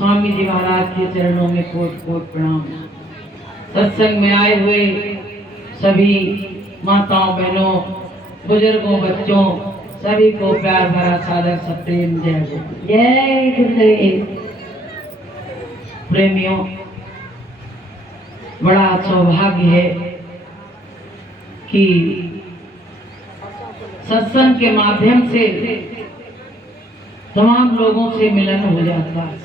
स्वामी जी महाराज के चरणों में कोट कोट प्रणाम। सत्संग में आए हुए सभी माताओं, बहनों, बुजुर्गों, बच्चों, सभी को प्यार भरा सादर सप्रेम जय गुरु। जय गुरुदेव। प्रेमियों, बड़ा सौभाग्य है कि सत्संग के माध्यम से तमाम लोगों से मिलन हो जाता है।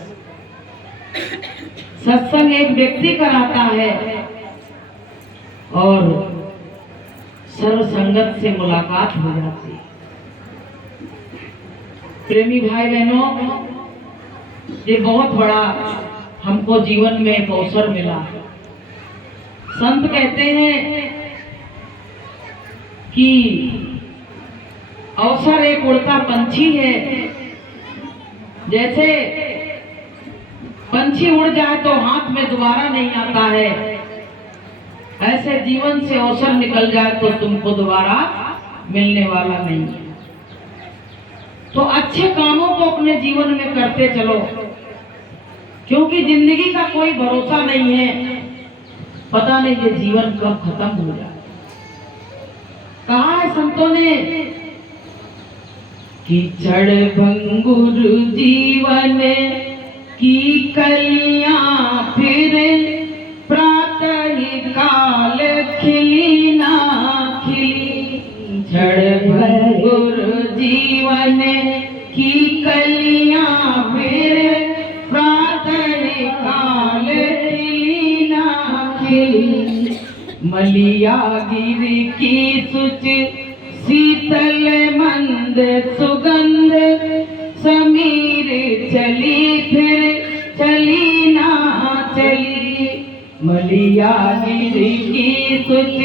सत्संग एक व्यक्ति कराता है और सर्व संगत से मुलाकात हो जाती है। प्रेमी भाई बहनों, ये बहुत बड़ा हमको जीवन में एक अवसर मिला है। संत कहते हैं कि अवसर एक उड़ता पंछी है। जैसे पंछी उड़ जाए तो हाथ में दोबारा नहीं आता है, ऐसे जीवन से अवसर निकल जाए तो तुमको दोबारा मिलने वाला नहीं है। तो अच्छे कामों को अपने जीवन में करते चलो, क्योंकि जिंदगी का कोई भरोसा नहीं है। पता नहीं ये जीवन कब खत्म हो जाए। कहा है संतों ने, कीचड़ भंगुर जीवन की कलियां फिर प्रातः काल खिली ना खिली। कीचड़ भंगुर जीवन की कलियां फिर प्रातः काल खिली ना खिली। मलिया गिर की सुच शीतल मंद सुगंध समीर चली फिर चली ना चली। मलिया गिर की सुच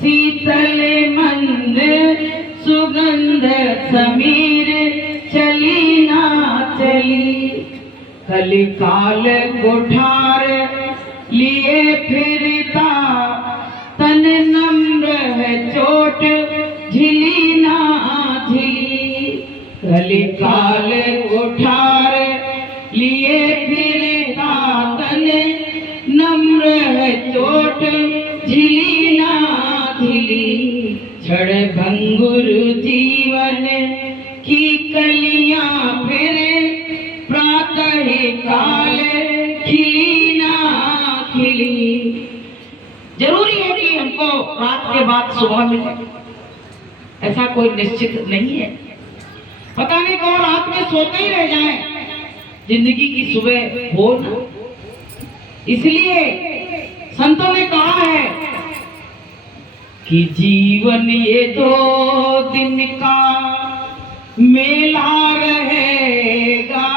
शीतल मंद सुगंध समीर चली ना चली। कलिकाल कुठार लिए फिरता तन नम्र है चोट झिली ना झिली। कलिकाल कुठार लिए फिरता तन नम्र है चोट झिली ना झिली। छड़ भंगुर जीवन की कलियां फिर प्रातः काल खिली ना खिली। जरूरी है कि हमको रात के बाद सुबह मिले, ऐसा कोई निश्चित नहीं है। पता नहीं कौन रात में सोते ही रह जाए, जिंदगी की सुबह हो ना। इसलिए संतों ने कहा है कि जीवन ये 2 दिन का मेला रहेगा।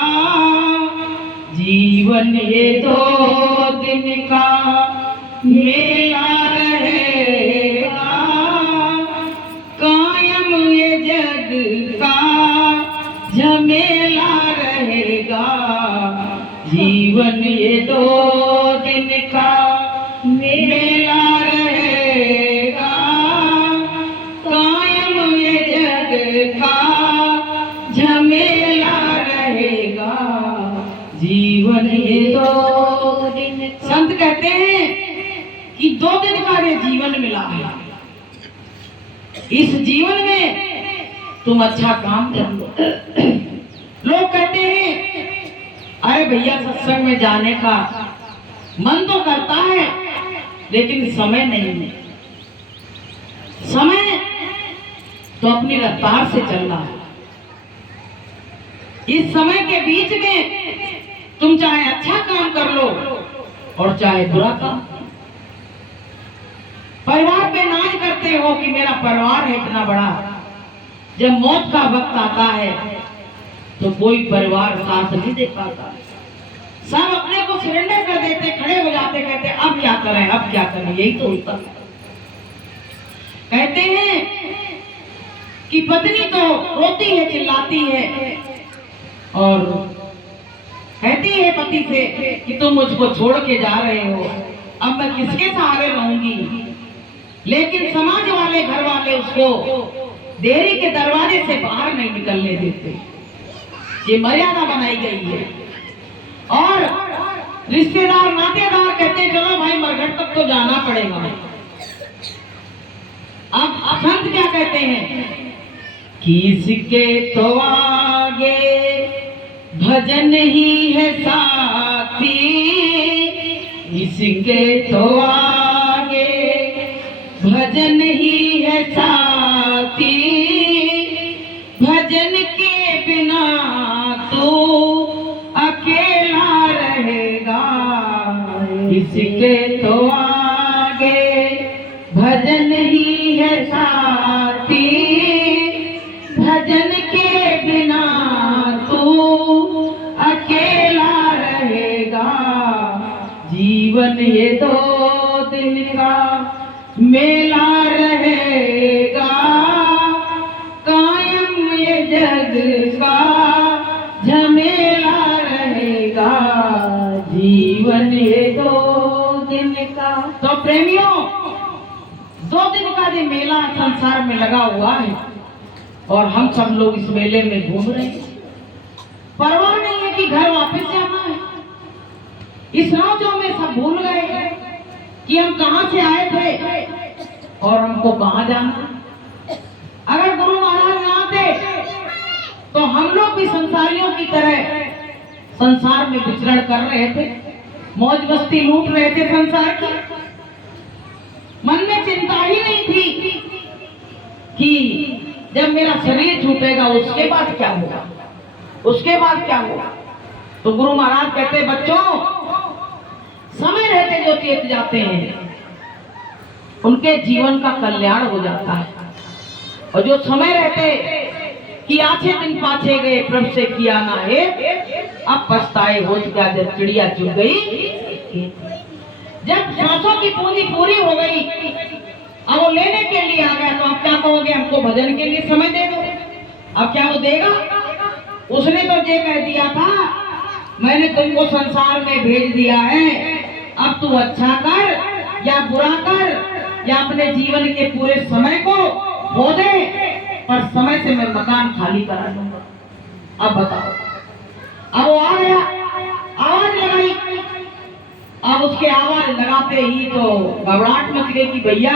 जीवन ये 2 दिन का मेला रहेगा। कायम ये जग का झमेला रहेगा। जीवन ये 2 दिन का मेला रहेगा। कायम ये जग का झमेला रहेगा। जीवन ये 2 दिन। संत कहते हैं कि 2 दिन का ये जीवन मिला है। इस जीवन में तुम अच्छा काम कर लो। लोग कहते हैं अरे भैया सत्संग में जाने का मन तो करता है लेकिन समय नहीं है। समय तो अपनी रफ्तार से चल रहा है। इस समय के बीच में तुम चाहे अच्छा काम कर लो और चाहे बुरा काम। परिवार पे नाज करते हो कि मेरा परिवार है इतना बड़ा। जब मौत का वक्त आता है तो कोई परिवार साथ नहीं दे पाता। सब अपने को सरेंडर कर देते, खड़े हो जाते, कहते अब क्या करें, अब क्या करें। यही तो होता है। कहते हैं कि पत्नी तो रोती है, चिल्लाती है और कहती है पति से कि तुम मुझको छोड़ के जा रहे हो, अब मैं किसके सहारे रहूंगी। लेकिन समाज वाले, घर वाले उसको डेयरी के दरवाजे से बाहर नहीं निकलने देते। ये मर्यादा बनाई गई है। और रिश्तेदार नातेदार कहते हैं चलो भाई मरघट तक तो जाना पड़ेगा। अब संत क्या कहते हैं, किसके तो आगे भजन ही है साथी, इसके तो आगे भजन ही है साथी, भजन के बिना तू अकेला रहेगा, इसके तो आगे भजन ही है साथी, भजन के बिना तू अकेला रहेगा, जीवन ये 2 दिन का मेला रहेगा, कायम ये जग का झमेला रहेगा, जीवन ये 2 दिन का। तो प्रेमियों 2 दिन का जो मेला संसार में लगा हुआ है और हम सब लोग इस मेले में घूम रहे हैं, परवाह नहीं है कि घर वापस जाना है। इस राजों में सब भूल गए कि हम कहां से आए थे और हमको कहां जाना। अगर गुरु महाराज ना आते तो हम लोग भी संसारियों की तरह संसार में विचरण कर रहे थे, मौज मस्ती लूट रहे थे संसार की। मन में चिंता ही नहीं थी कि जब मेरा शरीर छूटेगा उसके बाद क्या होगा, उसके बाद क्या होगा। तो गुरु महाराज कहते बच्चों समय रहते जो चेत जाते हैं उनके जीवन का कल्याण हो जाता है, और जो समय रहते कि आछे दिन पाछे गए प्रभु से किया ना है, अब पछताए हो गया जब चिड़िया चुग गई। जब सांसों की पूंजी पूरी हो गई अब वो लेने के लिए आ गया, तो आप क्या कहोगे, हमको भजन के लिए समय दे दो। अब क्या वो देगा? उसने तो ये कह दिया था मैंने तुमको संसार में भेज दिया है, अब तू अच्छा कर या बुरा कर या अपने जीवन के पूरे समय को खो दे, पर समय से मैं मकान खाली करा दूंगा। अब बताओ, अब वो आ गया, आवाज लगाई। अब उसके आवाज लगाते ही तो घबराहट मच गई कि भैया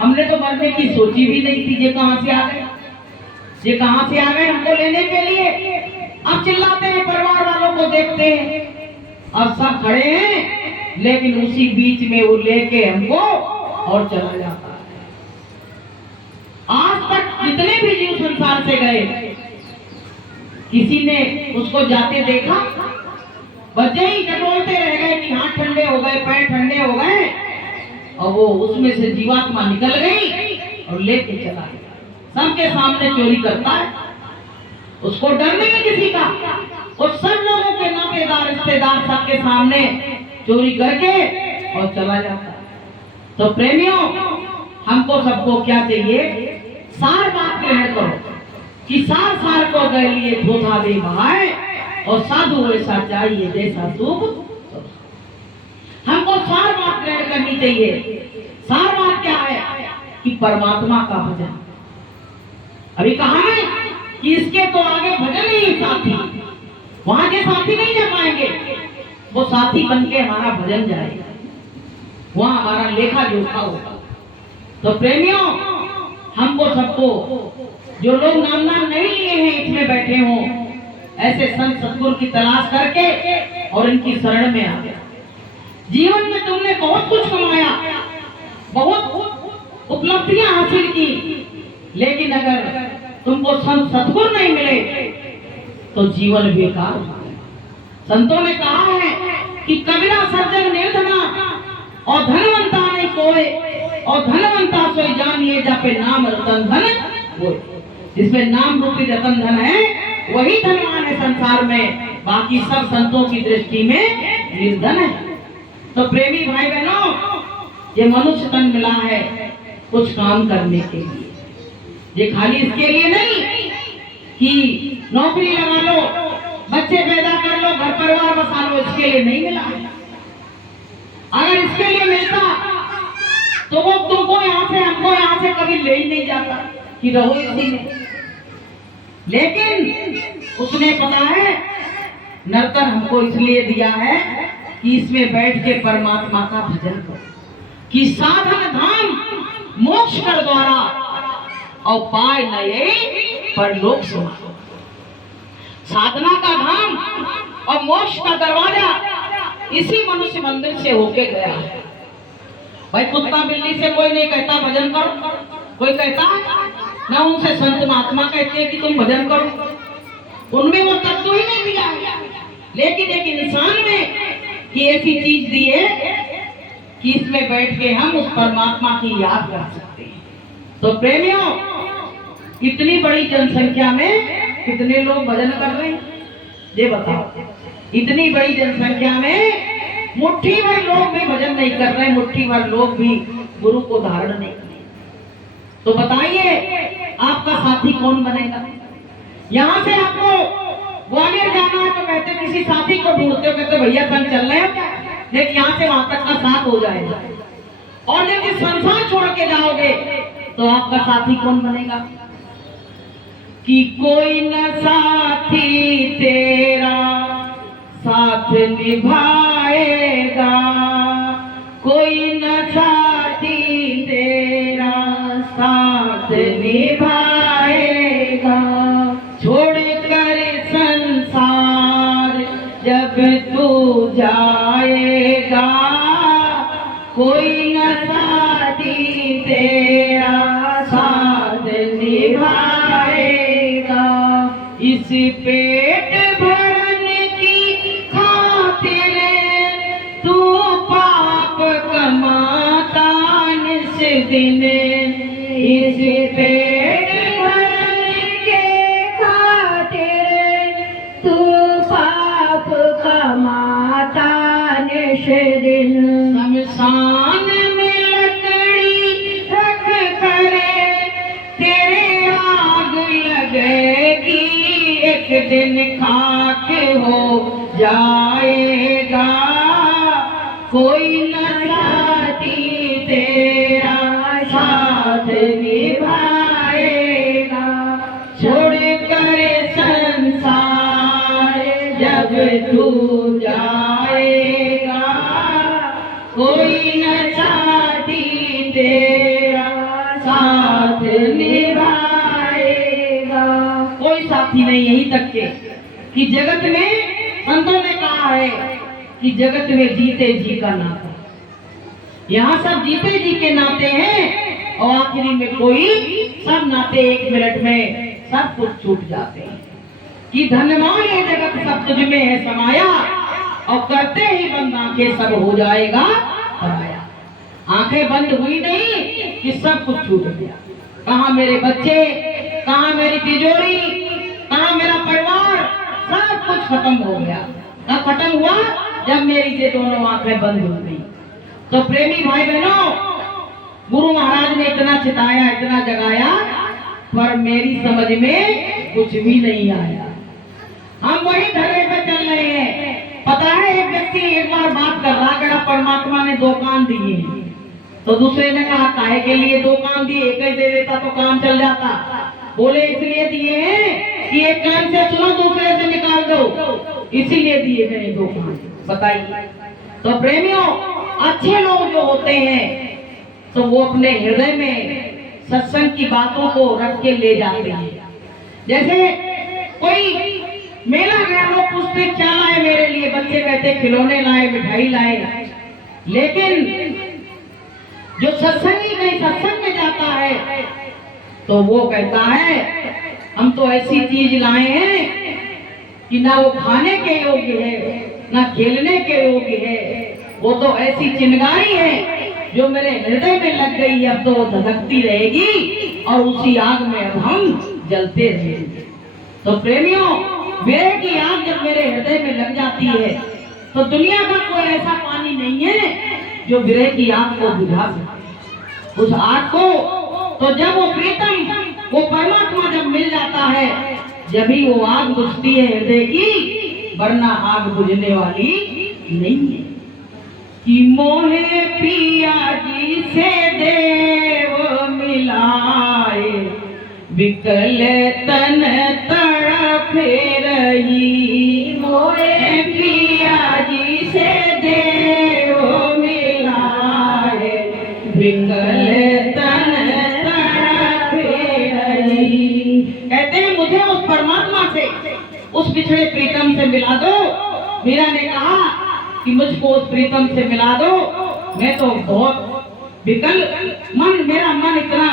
हमने तो मरने की सोची भी नहीं थी, ये कहां से आ गए, ये कहां से आ गए हमको लेने के लिए। अब चिल्लाते हैं, परिवार वालों को देखते हैं, अब सब खड़े हैं, लेकिन उसी बीच में वो लेके हमको और चला जाता है। आज तक जितने भी जीव संसार से गए किसी ने उसको जाते देखा? बच्चे ही टटोलते रह गए कि हाथ ठंडे हो गए, पैर ठंडे हो गए, और वो उसमें से जीवात्मा निकल गई और लेके चला गया। सबके सामने चोरी करता है, उसको डर नहीं है किसी का, और सब लोगों के नातेदार रिश्तेदार सबके सामने चोरी करके और चला जाता है। तो प्रेमियों हमको सबको क्या चाहिए? सार बात ग्रहण करो कि सार सार को गए लिए धोखा दे भाई, और साधु वैसा चाहिए जैसा शुभ। हमको सार बात ग्रहण करनी चाहिए। सार बात क्या है? कि परमात्मा का भजन। अभी कहा है कि इसके तो आगे भजन ही साथी, वहां के साथी नहीं जा पाएंगे, वो साथी बनके हमारा भजन जाएगा, वहां हमारा लेखा जोखा होगा। तो प्रेमियों हमको सबको, जो लोग नाम नहीं लिए हैं इसमें बैठे हों, ऐसे संत सतगुरु की तलाश करके और इनकी शरण में आ गया। जीवन में तुमने बहुत कुछ कमाया, बहुत उपलब्धियां हासिल की, लेकिन अगर तुमको संत सतगुरु नहीं मिले तो जीवन बेकार हो गया। संतों ने कहा है कि कबीरा सज्जन निर्धना और धनवंता नहीं कोई, और धनवंता सोई जानिए जापे नाम रतन धन वो। जिसमें नाम रूपी रतन धन है वही धनवान है संसार में, बाकी सब संतों की दृष्टि में निर्धन है। तो प्रेमी भाई बहनों, ये मनुष्य तन मिला है कुछ काम करने के लिए, ये खाली इसके लिए नहीं कि नौकरी लगा लो, बच्चे पैदा कर लो, घर परिवार बसा लो, इसके लिए नहीं मिला है। अगर इसके लिए मिलता तो वो तुमको यहाँ से हमको यहाँ से कभी ले ही नहीं जाता कि रहो इसी में। लेकिन उसने पता है नर्तन हमको इसलिए दिया है कि इसमें बैठ के परमात्मा का भजन करो, कि साधन धाम मोक्ष कर द्वारा और पाए नए परलोक समागम। साधना का धाम और मोक्ष का दरवाजा इसी मनुष्य मंदिर से होके गया है। भाई कुत्ता बिल्ली से कोई नहीं कहता भजन करो, कोई कहता ना, उनसे संत महात्मा कहते हैं कि तुम भजन करो, उनमें वो तत्व ही नहीं दिया है। लेकिन एक इंसान में ये ऐसी चीज दी है कि इसमें बैठ के हम उस परमात्मा की याद कर सकते हैं। तो प्रेमियों, इतनी बड़ी जनसंख्या में कितने लोग भजन कर रहे हैं ये बताओ। इतनी बड़ी जनसंख्या में मुट्ठी भर लोग भी भजन नहीं कर रहे, मुट्ठी भर लोग भी गुरु को धारण नहीं कर रहे। तो बताइए आपका साथी कौन बनेगा? यहाँ से आपको ग्वालियर जाना है तो कहते किसी साथी को ढूंढते हो, कहते भैया संग चल रहे हैं, लेकिन यहाँ से वहां तक का साथ हो जाएगा। और जब इस संसार छोड़ के जाओगे तो आपका साथी कौन बनेगा? कि कोई न साथी तेरा साथ निभाएगा, कोई न साथी तेरा साथ निभाएगा, छोड़ कर संसार जब तू जाएगा, कोई न साथी तेरा साथ निभाएगा। इस पेट भरने की खातिर तू पाप कमाता निस दिन, इस पेट भरने के खातिर तू पाप कमाता निस दिन। शमशान में लकड़ी रख कर तेरे आग लगेगी, एक दिन खाक हो जाएगा, कोई न साथी तेरा साथ निभाएगा, छोड़ कर संसार जब तू जाएगा, कोई न साथी तेरा साथ निभाएगा। कोई साथी नहीं, यही तक के कि जगत में संतों ने कहा है कि जगत में जीते जी का नाता। यहाँ सब जीते जी के नाते हैं और आखिरी में कोई सब नाते एक मिनट में सब कुछ छूट जाते हैं। कि धन्यवान ये जगत सब तुझ में है समाया, और करते ही बंद आंखें सब हो जाएगा पराया। आंखें बंद हुई नहीं कि सब कुछ छूट गया। कहाँ मेरे बच्चे, कहाँ मेरी तिजोरी, कहाँ मेरा परिवार, सब कुछ खत्म हो गया। कब खत्म हुआ? जब मेरी ये दोनों आंखें बंद हो गई। तो प्रेमी भाई बहनों, गुरु महाराज ने इतना चिताया, इतना जगाया, पर मेरी समझ में कुछ भी नहीं आया। हम वही धरे पे चल रहे हैं। पता है, एक व्यक्ति एक बार बात कर रहा कि परमात्मा ने 2 कान दिए, तो दूसरे ने कहा काहे के लिए 2 कान दिए, एक ही दे देता तो काम चल जाता। बोले इसलिए दिए हैं कि एक कान से सुनो, दूसरे से निकाल दो, इसीलिए दिए गए 2 कान। बताइए। तो प्रेमियों, अच्छे लोग जो होते हैं तो वो अपने हृदय में सत्संग की बातों को रख के ले जाते हैं। जैसे कोई मेला गया, लोग पूछते क्या लाए मेरे लिए, बच्चे कहते खिलौने लाए, मिठाई लाए। लेकिन जो सत्संगी कहीं सत्संग में जाता है तो वो कहता है हम तो ऐसी चीज लाए हैं कि ना वो खाने के योग्य है, ना खेलने के योग्य है। वो तो ऐसी चिंगारी है जो मेरे हृदय में लग गई है, अब तो वो धधकती रहेगी और उसी आग में अब हम जलते रहेंगे। तो प्रेमियों, विरह की आग जब मेरे हृदय में लग जाती है तो दुनिया का कोई ऐसा पानी नहीं है जो विरह की आग को बुझा सके। उस आग को तो जब वो प्रीतम, वो परमात्मा जब मिल जाता है, जब ही वो आग बुझती है हृदय की, वरना आग बुझने वाली नहीं है। कि मोहे पिया जी से देव मिलाए, विकल तन तड़प रही, मोए पिया जी से देव मिलाए, विकल तन कहते हैं मुझे उस परमात्मा से, उस बिछड़े प्रीतम से मिला दो। मीरा ने कहा कि मुझको उस प्रीतम से मिला दो, मैं तो बहुत विकल मन, मेरा मन इतना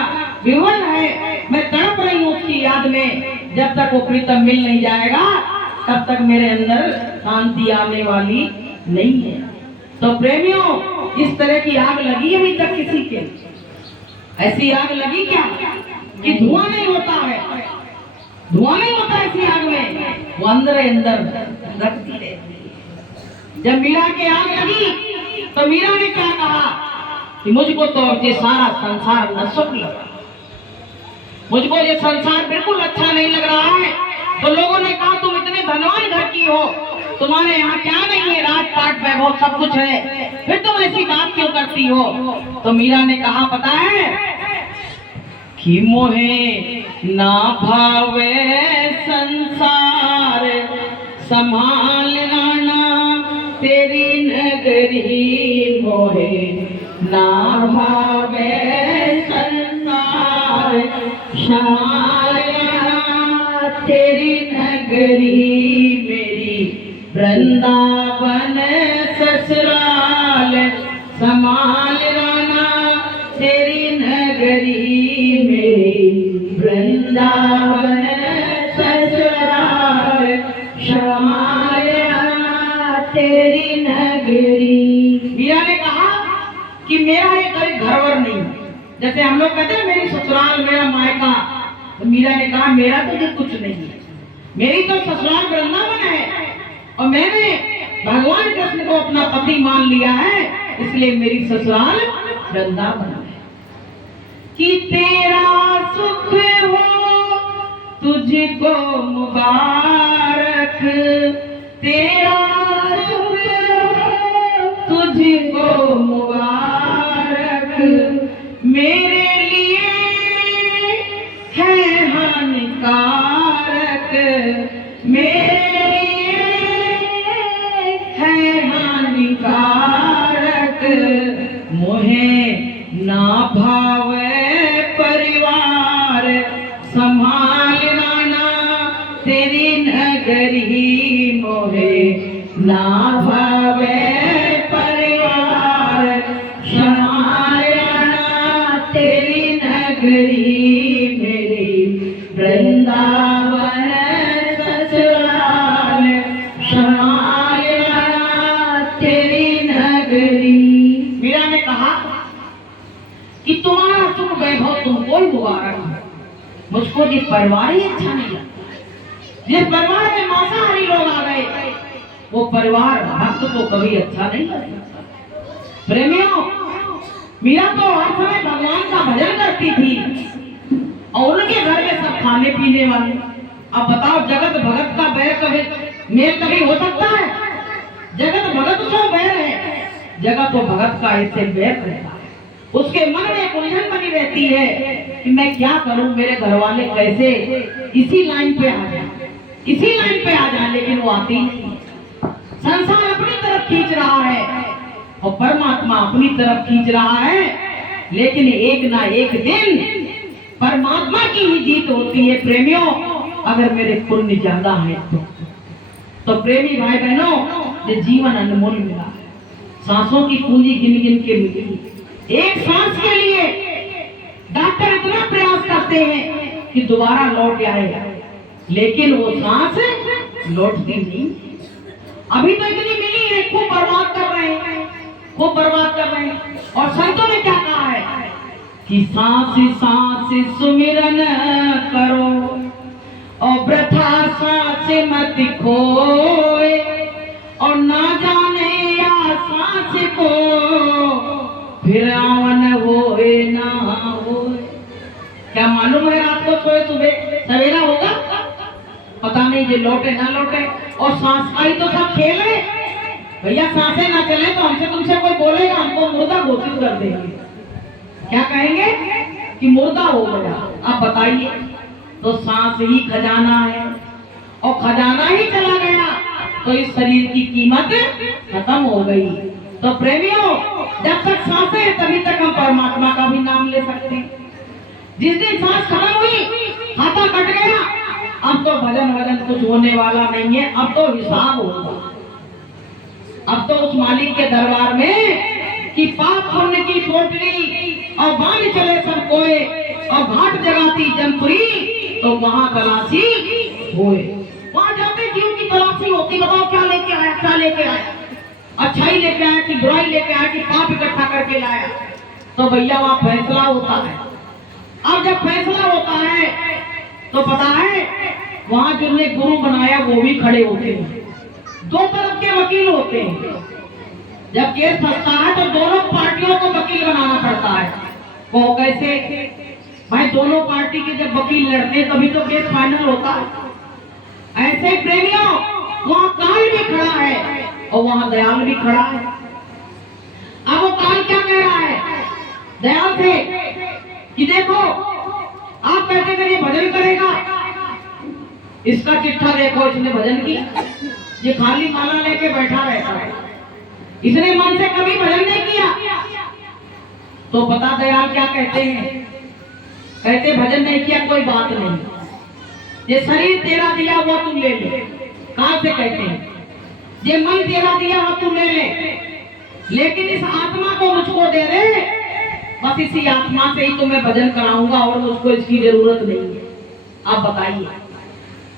विवल है, मैं तड़प रही हूँ उसकी याद में। जब तक वो प्रीतम मिल नहीं जाएगा तब तक मेरे अंदर शांति आने वाली नहीं है। तो प्रेमियों, इस तरह की आग लगी अभी तक किसी के? ऐसी आग लगी क्या कि धुआं नहीं होता है? धुआं नहीं होता ऐसी आग में, वो अंदर अंदर रखती रहती है। जब मीरा की आग लगी तो मीरा ने क्या कहा कि मुझको तो ये सारा संसार नशुभ लगा, मुझको ये संसार बिल्कुल अच्छा नहीं लग रहा है। तो लोगों ने कहा तुम इतने धनवान घर की हो, तुम्हारे यहाँ क्या नहीं है, राजपाट वैभव सब कुछ है, फिर तुम ऐसी बात क्यों करती हो? तो मीरा ने कहा पता है कि मोहे ना भावे संसार, संभाल राना तेरी नगरी। मोहे ना भावे संसार, संभाल राना तेरी नगरी। मेरी वृंदावन ससुराल, संभाल राना तेरी नगरी। मेरी वृंदावन ससुराल, संभाल राना तेरी नगरी। मीरा ने कहा कि मेरा ये कोई घरवर नहीं, जैसे हम लोग कहते हैं मेरी ससुराल मेरा मायका, तो मीरा ने कहा मेरा तो ये कुछ नहीं है, मेरी तो ससुराल वृंदावन है और मैंने भगवान कृष्ण को अपना पति मान लिया है, इसलिए मेरी ससुराल वृंदावन है। कि तेरा सुख हो तुझको मुबारक, तेरा सुख हो तुझको मुबारक, मेरे लिए है हानिकारक, मेरे लिए है हानिकारक। मोहे ना भावे परिवार, संभाल राना तेरी नगरी। मोहे ना भावे परिवार, संभाल राना तेरी नगरी। मेरी वृंदावन ससुराल, संभाल राना तेरी नगरी। मीरा ने कहा कि तुम्हारा सुख वैभव तुमको ही मुबारक है, मुझको ये परिवार ही अच्छा नहीं लगता। जिस परिवार में मांसाहारी लोग आ गए वो परिवार भक्त को कभी अच्छा नहीं लगता। प्रेमियों, मीरा तो हर समय भगवान का भजन करती थी और उनके घर में सब खाने पीने वाले। अब बताओ जगत भगत का बैर कभी मेल कभी हो सकता है? जगत भगत तो बैर है, जगत तो भगत का ऐसे बैर रहता है। उसके मन में एक उलझन बनी रहती है कि मैं क्या करूं, मेरे घर वाले कैसे इसी लाइन पे आ जाए, इसी लाइन पे आ जाए, लेकिन वो आती नहीं। संसार अपनी तरफ खींच रहा है और परमात्मा अपनी तरफ खींच रहा है, लेकिन एक ना एक दिन परमात्मा की ही जीत होती है। प्रेमियों, अगर मेरे पुण्य ज्यादा है तो प्रेमी भाई बहनों, ये जीवन अनमोल मिला है। सांसों की पूंजी गिन गिन के मिली। एक सांस के लिए डॉक्टर इतना प्रयास करते हैं कि दोबारा लौट आए, लेकिन वो सांस लौटती नहीं। अभी तो इतनी मिली है, खूब बर्बाद कर रहे हैं, खूब बर्बाद कर रहे हैं। और संतों ने क्या कहा है कि सांस सांस सुमिरन करो और वृथा सांस मत खोए, और ना जाने या सांस को फिर आवन होए ना होए। क्या मालूम है रात को सोए सुबह सवेरा होगा? पता नहीं ये लौटे ना लौटे। और सांस का ही तो सब खेल है भैया। सांसें ना चले तो हमसे तुमसे कोई बोलेगा, हमको मुर्दा घोषित कर देंगे। क्या कहेंगे कि मुर्दा हो गया। आप बताइए, तो सांस ही खजाना है और खजाना ही चला गया तो इस शरीर की कीमत खत्म हो गई। तो प्रेमियों, जब तक सांसें हैं तभी तक हम परमात्मा का भी नाम ले सकते हैं। जिस दिन सांस खत्म हुई, खाता कट गया, अब तो भजन वजन कुछ होने वाला नहीं है। अब तो हिसाब होगा। अब तो उस मालिक के दरबार में कि पाप पुण्य की पोटली और बांध चले सब कोए और घाट जगाती जमपुरी, तो वहां तलाशी होए। वहां जाते जीव की तलाशी होती, बताओ क्या लेके आया, क्या लेके आया, अच्छाई लेके आया कि बुराई लेके आया कि पाप इकट्ठा करके लाया। तो भैया वहां फैसला होता है। अब जब फैसला होता है तो पता है वहां जिन्होंने गुरु बनाया वो भी खड़े होते हैं, दो तरफ के वकील होते हैं। जब केस फंसता है तो दोनों पार्टियों को वकील बनाना पड़ता है। वो कैसे भाई, दोनों पार्टी के जब वकील लड़ते हैं तभी तो केस फाइनल होता है। ऐसे प्रेमियों, वहां काल भी खड़ा है और वहां दयाल भी खड़ा है। अब वो काल क्या कह रहा है दयाल से कि देखो, आप कहते थे ये भजन करेगा, इसका चिट्ठा देखो, इसने भजन किया, ये खाली माला लेके बैठा रहता है, इसने मन से कभी भजन नहीं किया। तो पता दयाल क्या कहते हैं, कहते भजन नहीं किया कोई बात नहीं, ये शरीर तेरा दिया वो तू ले ले। कहां से कहते हैं, ये मन तेरा दिया वो तू ले ले, लेकिन इस आत्मा को मुझको दे दे, बस इसी आत्मा से ही तुम्हें भजन कराऊंगा और मुझको इसकी जरूरत नहीं है। आप बताइए।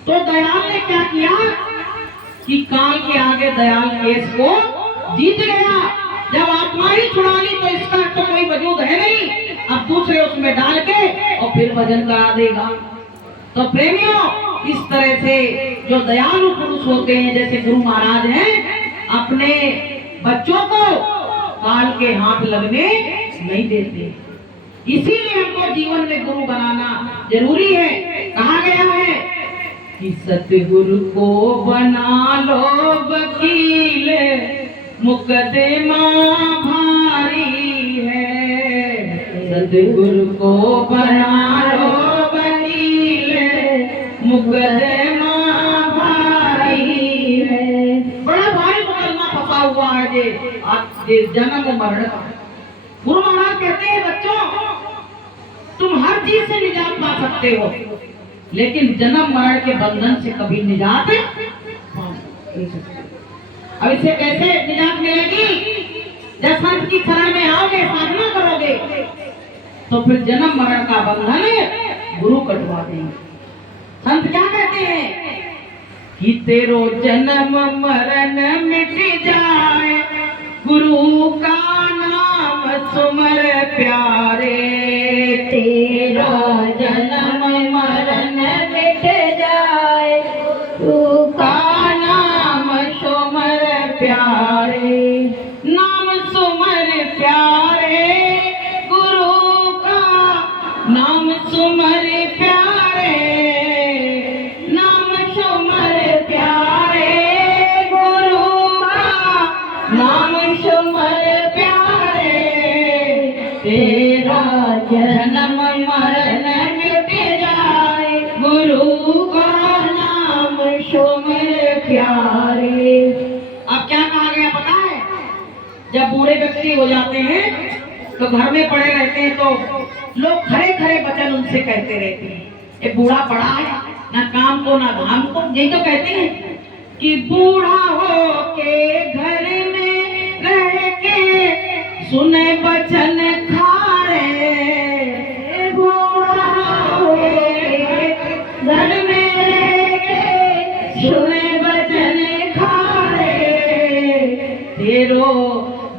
तो दयाल ने क्या किया कि काल के आगे दयाल केस को जीत गया। जब आत्मा ही छुड़ा ली तो इसका तो कोई वजूद है नहीं, अब दूसरे उसमें डाल के और फिर भजन करा देगा। तो प्रेमियों, इस तरह से जो दयालु पुरुष होते हैं, जैसे गुरु महाराज हैं, अपने बच्चों को काल के हाथ लगने नहीं देते। इसीलिए हमको जीवन में गुरु बनाना जरूरी है। कहा गया है कि सतगुरु को बना लो वकील, मुकदमा भारी है। सतगुरु को बना लो वकील, मुकदमा भारी है। बड़ा भारी मुकदमा फंसा हुआ है ये जन्म मरण का। गुरु महाराज कहते हैं बच्चों, तुम हर चीज से निजात पा सकते हो, लेकिन जन्म मरण के बंधन से कभी निजात नहीं सकते। अब इसे कैसे निजात मिलेगी? जब संत की शरण में आओगे, साधना करोगे, तो फिर जन्म मरण का बंधन गुरु कटवा देंगे। संत क्या कहते हैं कि तेरो जन्म मरण मिट जाए, गुरु का नाम सुमर प्यारे। तेरा जन्म मरण मिट जाए, गुरु का नाम सुमर प्यारे। नाम सुमर प्यारे, गुरु का नाम सुमर प्यारे। नाम सुमर प्यारे, गुरु का नाम सुमर प्यारे। तेरा जन्म मरण मिट जाए, गुरु का नाम सुमर प्यारे। अब क्या कहा गया पता है? जब बूढ़े व्यक्ति हो जाते हैं तो घर में पड़े रहते हैं, तो लोग खरे खरे वचन उनसे कहते रहते हैं, ये बूढ़ा पड़ा है, ना काम को ना धाम को। यही तो कहते हैं कि बूढ़ा हो के घर में रह के सुने वचन खारे। बूढ़ा हो के घर में रह के सुने वचन खारे। तेरो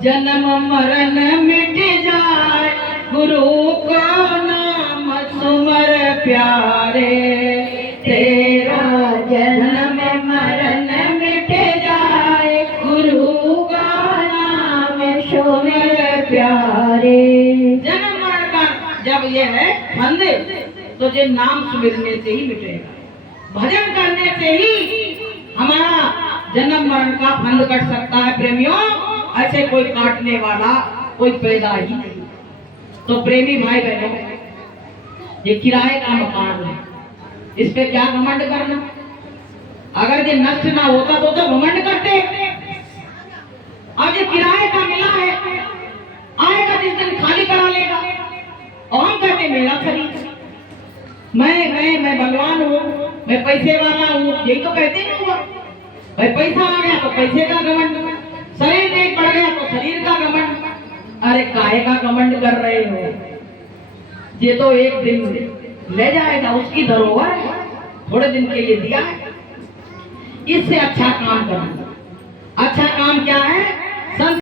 जन्म मरण मिट जाए, गुरु को नाम सुमर प्यारे। तेरा जन्म मरण मिट जाए, गुरु का नाम सुमर प्यारे। जन्म मरण का जब ये है फंद, तो ये नाम सुमिरने से ही मिटेगा। भजन करने से ही हमारा जन्म मरण का फंद कट सकता है। प्रेमियों, ऐसे कोई काटने वाला कोई पैदा ही नहीं। तो प्रेमी भाई बहनों, ये किराए का मकान है, इस पे क्या घमंड करना? अगर ये नष्ट ना होता तो घमंड करते। अब ये किराए का मिला है, आएगा जिस दिन खाली करा लेगा और हम कहते मेरा शरीर, मैं भगवान हूँ, मैं पैसे वाला हूँ, यही तो कहते नहीं हुआ भाई। पैसा आ गया तो पैसे का घमंड, शरीर नहीं बढ़ गया तो शरीर का घमंड। अरे काहे का घमंड कर रहे हो? ये तो एक दिन ले जाएगा, उसकी धरोहर है, थोड़े दिन के लिए दिया है। इससे अच्छा काम करना। अच्छा काम क्या है?